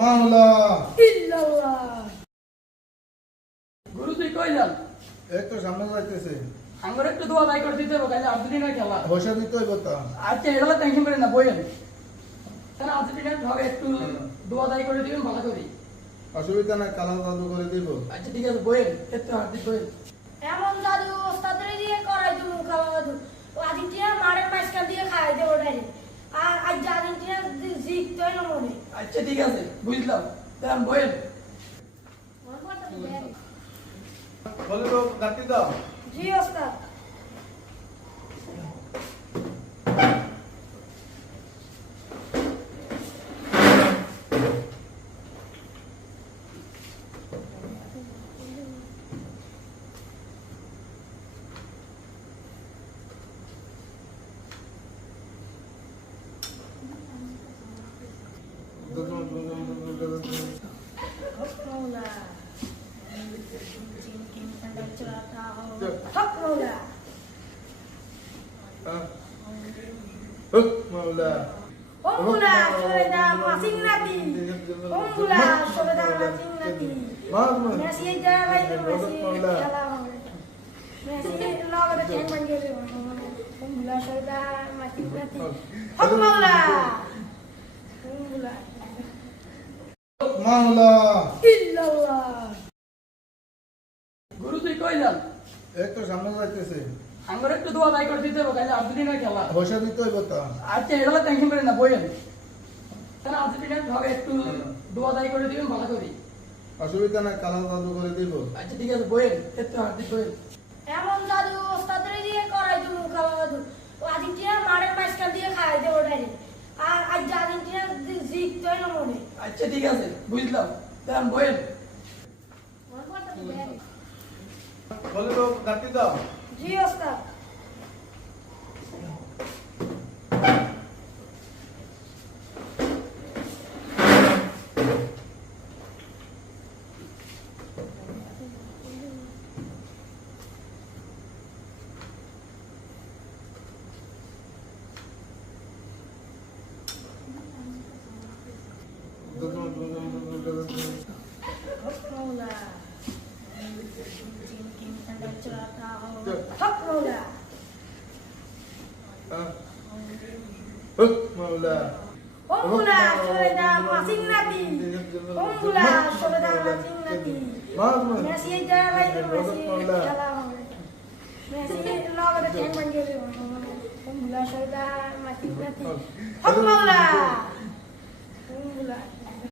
মাওলা ইল্লাল্লাহ। গুরু তুই কই যান? এই তো সামনে যাইতেছে। আঙ্গুর একটু দোয়া দাই করে দিতে হবে, কালে আর্জেন্টিনার খেলা। পয়সা দিতে হইব তো। আচ্ছা এগুলো টেনশন করেন না, বইয়েন। কারণ আর্জেন্টিনার ভাবে একটু দোয়া দাই করে দিবেন ভালো করে। অসুবিধা নাই, কালা জাদু করে দিব। আচ্ছা ঠিক আছে, বইয়েন। একটু হার্দিক বইয়েন। এমন জাদু ওস্তাদের দিয়ে করাই তুমি খাওয়া জাদু ও আর্জেন্টিনার মাঠের মাঝখান দিয়ে খাওয়াই দেবো ডাইরেক্ট। আর আজ আর্জেন্টিনার জিততোই না মনে আচ্ছা ঠিক আছে, বুঝলাম। দেন বইয়েন। বলে তো গাতি দাও। জি ওস্তাদ। Maula. Cincin pandai celaka. Hak Maula. মাওলা Maula sureda masing nati. Maula sureda masing nati. Messi aja lagi Messi. Messi lawan ada ceng panggil. Maula sureda masing nati. Hak Maula. Maula. মাওলা ইল্লাল্লাহ। গুরু তুই কই যান? এই তো সামনে যাইতেছে। আঙ্গুর একটু দোয়া দাই করে দিতে হবে, কালে আর্জেন্টিনার খেলা। পয়সা দিতে হইব তো। আচ্ছা এগুলো টেনশন করেন না, বইয়েন। কারণ আর্জেন্টিনার ভাবে একটু দোয়া দাই করে দিবেন ভালো করে। অসুবিধা নাই, কালা জাদু করে দিব। আচ্ছা ঠিক আছে, বইয়েন। একটু হার্দিক বইয়েন। এমন জাদু ওস্তাদের দিয়ে করাই তুমি খাওয়া জাদু ও আর্জেন্টিনার মাঠের মাঝখান দিয়ে খাওয়াই দেবো ডাইরেক্ট। আর আজ আর্জেন্টিনার জিততোই না মনে আচ্ছা ঠিক আছে, বুঝলাম। দেন বইয়েন। বলে তো গাতি দাও। জি ওস্তাদ। Maula. Cincin pandai celaka. Hak Maula. মাওলা Maula sureda masing nati. Maula sureda masing nati. Messi aja lagi Messi. Messi lawan ada ceng panggil. Maula sureda masing nati. Hak Maula. Maula.